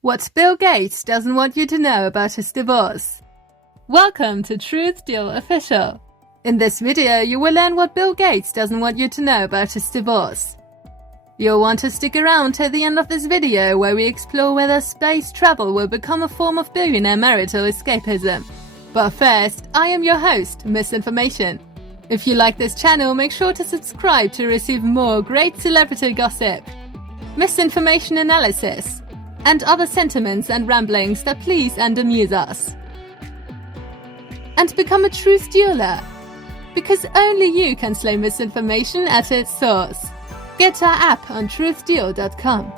What Bill Gates doesn't want you to know about his divorce. Welcome to Truth Deal Official. In this video, you will learn what Bill Gates doesn't want you to know about his divorce. You'll want to stick around till the end of this video where we explore whether space travel will become a form of billionaire marital escapism. But first, I am your host, Misinformation. If you like this channel, make sure to subscribe to receive more great celebrity gossip, misinformation analysis, and other sentiments and ramblings that please and amuse us. And become a truth dealer, because only you can slay misinformation at its source. Get our app on truthdeal.com.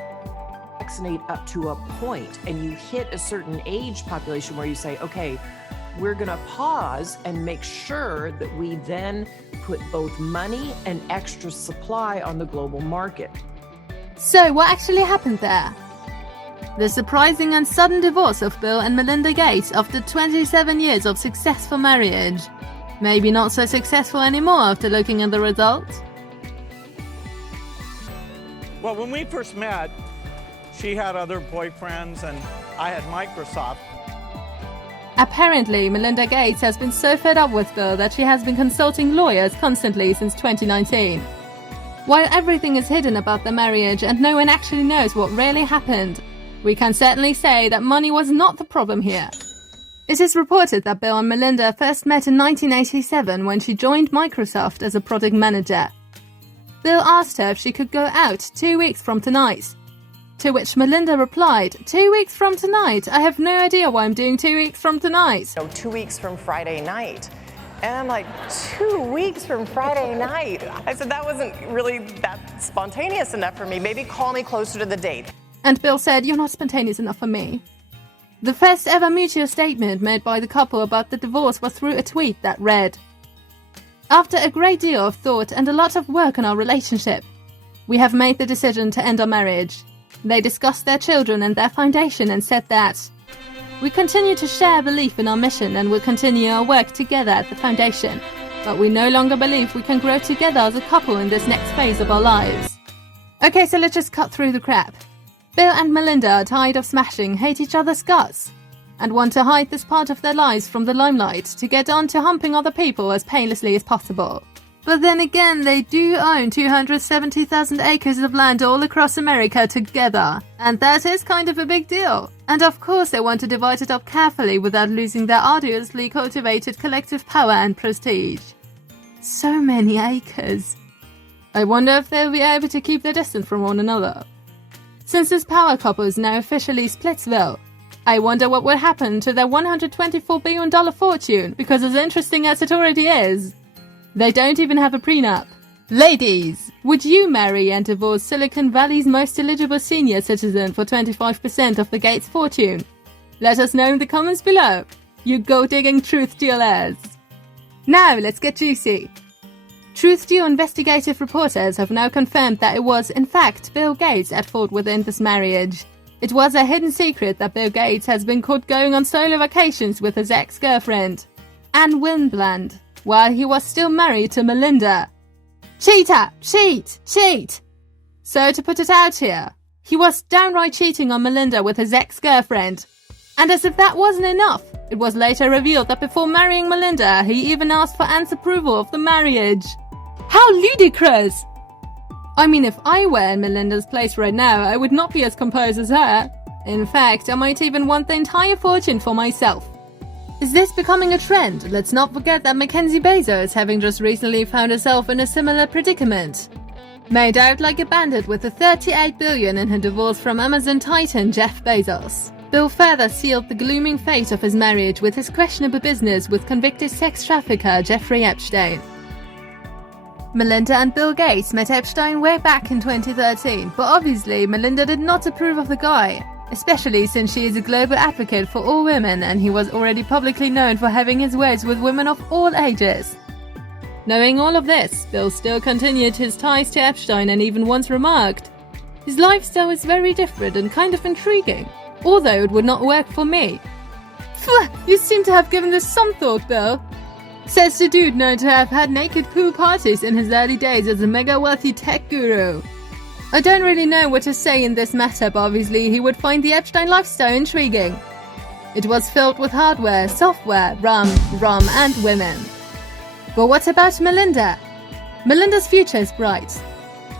Vaccinate up to a point, and you hit a certain age population where you say, okay, we're going to pause and make sure that we then put both money and extra supply on the global market. So what actually happened there? The surprising and sudden divorce of Bill and Melinda Gates after 27 years of successful marriage. Maybe not so successful anymore after looking at the results. Well, when we first met, she had other boyfriends and I had Microsoft. Apparently, Melinda Gates has been so fed up with Bill that she has been consulting lawyers constantly since 2019. While everything is hidden about the marriage and no one actually knows what really happened, we can certainly say that money was not the problem here. It is reported that Bill and Melinda first met in 1987 when she joined Microsoft as a product manager. Bill asked her if she could go out 2 weeks from tonight. To which Melinda replied, 2 weeks from tonight? I have no idea why I'm doing 2 weeks from tonight. So 2 weeks from Friday night. And I'm like, 2 weeks from Friday night? I said, that wasn't really that spontaneous enough for me. Maybe call me closer to the date. And Bill said, you're not spontaneous enough for me. The first ever mutual statement made by the couple about the divorce was through a tweet that read, after a great deal of thought and a lot of work on our relationship, we have made the decision to end our marriage. They discussed their children and their foundation and said that we continue to share belief in our mission and will continue our work together at the foundation, but we no longer believe we can grow together as a couple in this next phase of our lives. Okay, so let's just cut through the crap. Bill and Melinda are tired of smashing, hate each other's guts, and want to hide this part of their lives from the limelight to get on to humping other people as painlessly as possible. But then again, they do own 270,000 acres of land all across America together, and that is kind of a big deal. And of course they want to divide it up carefully without losing their arduously cultivated collective power and prestige. So many acres. I wonder if they'll be able to keep their distance from one another. Since this power couple is now officially Splitsville, I wonder what will happen to their $124 billion fortune, because as interesting as it already is, they don't even have a prenup. Ladies, would you marry and divorce Silicon Valley's most eligible senior citizen for 25% of the Gates fortune? Let us know in the comments below, you gold-digging truth dealers. Now let's get juicy. Truth Deal investigative reporters have now confirmed that it was, in fact, Bill Gates at fault within this marriage. It was a hidden secret that Bill Gates has been caught going on solo vacations with his ex-girlfriend, Anne Winbland, while he was still married to Melinda. Cheater! Cheat! Cheat! So to put it out here, he was downright cheating on Melinda with his ex-girlfriend. And as if that wasn't enough, it was later revealed that before marrying Melinda, he even asked for Anne's approval of the marriage. How ludicrous! I mean, if I were in Melinda's place right now, I would not be as composed as her. In fact, I might even want the entire fortune for myself. Is this becoming a trend? Let's not forget that Mackenzie Bezos, having just recently found herself in a similar predicament, made out like a bandit with the $38 billion in her divorce from Amazon titan Jeff Bezos. Bill further sealed the glooming fate of his marriage with his questionable business with convicted sex trafficker Jeffrey Epstein. Melinda and Bill Gates met Epstein way back in 2013, but obviously Melinda did not approve of the guy, especially since she is a global advocate for all women and he was already publicly known for having his words with women of all ages. Knowing all of this, Bill still continued his ties to Epstein and even once remarked, his lifestyle is very different and kind of intriguing, although it would not work for me. Phew, you seem to have given this some thought, Bill. Says the dude known to have had naked pool parties in his early days as a mega wealthy tech guru. I don't really know what to say in this matter, but obviously he would find the Epstein lifestyle intriguing. It was filled with hardware, software, rum, and women. But what about Melinda? Melinda's future is bright.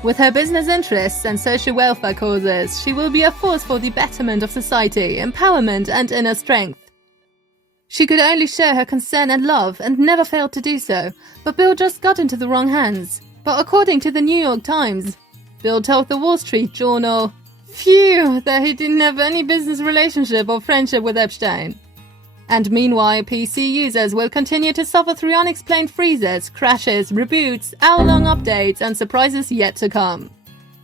With her business interests and social welfare causes, she will be a force for the betterment of society, empowerment, and inner strength. She could only show her concern and love, and never failed to do so, but Bill just got into the wrong hands. But according to the New York Times, Bill told the Wall Street Journal, phew, that he didn't have any business relationship or friendship with Epstein. And meanwhile, PC users will continue to suffer through unexplained freezes, crashes, reboots, hour-long updates, and surprises yet to come.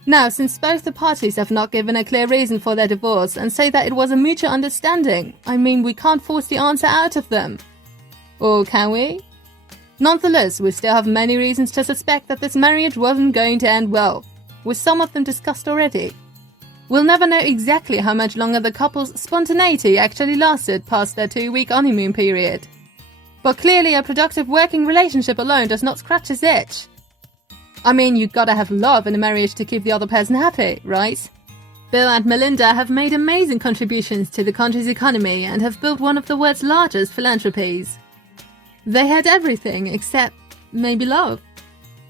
Now, since both the parties have not given a clear reason for their divorce and say that it was a mutual understanding, I mean, we can't force the answer out of them. Or can we? Nonetheless, we still have many reasons to suspect that this marriage wasn't going to end well, with some of them discussed already. We'll never know exactly how much longer the couple's spontaneity actually lasted past their 2-week honeymoon period. But clearly a productive working relationship alone does not scratch his itch. I mean, you gotta have love in a marriage to keep the other person happy, right? Bill and Melinda have made amazing contributions to the country's economy and have built one of the world's largest philanthropies. They had everything except maybe love.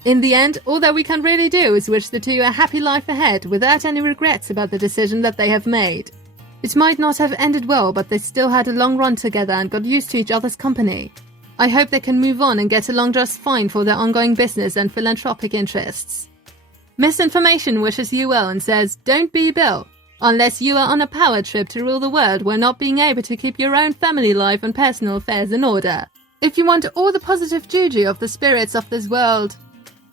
In the end, all that we can really do is wish the two a happy life ahead without any regrets about the decision that they have made. It might not have ended well, but they still had a long run together and got used to each other's company. I hope they can move on and get along just fine for their ongoing business and philanthropic interests. Misinformation wishes you well and says, don't be Bill. Unless you are on a power trip to rule the world while not being able to keep your own family life and personal affairs in order. If you want all the positive juju of the spirits of this world,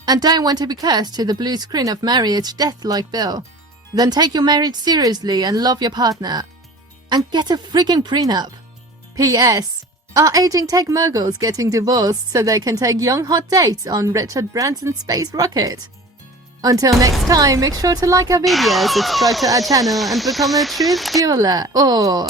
and don't want to be cursed to the blue screen of marriage death like Bill, then take your marriage seriously and love your partner. And get a freaking prenup. P.S. Are aging tech moguls getting divorced so they can take young hot dates on Richard Branson's space rocket? Until next time, make sure to like our video, subscribe to our channel, and become a truth jeweler, or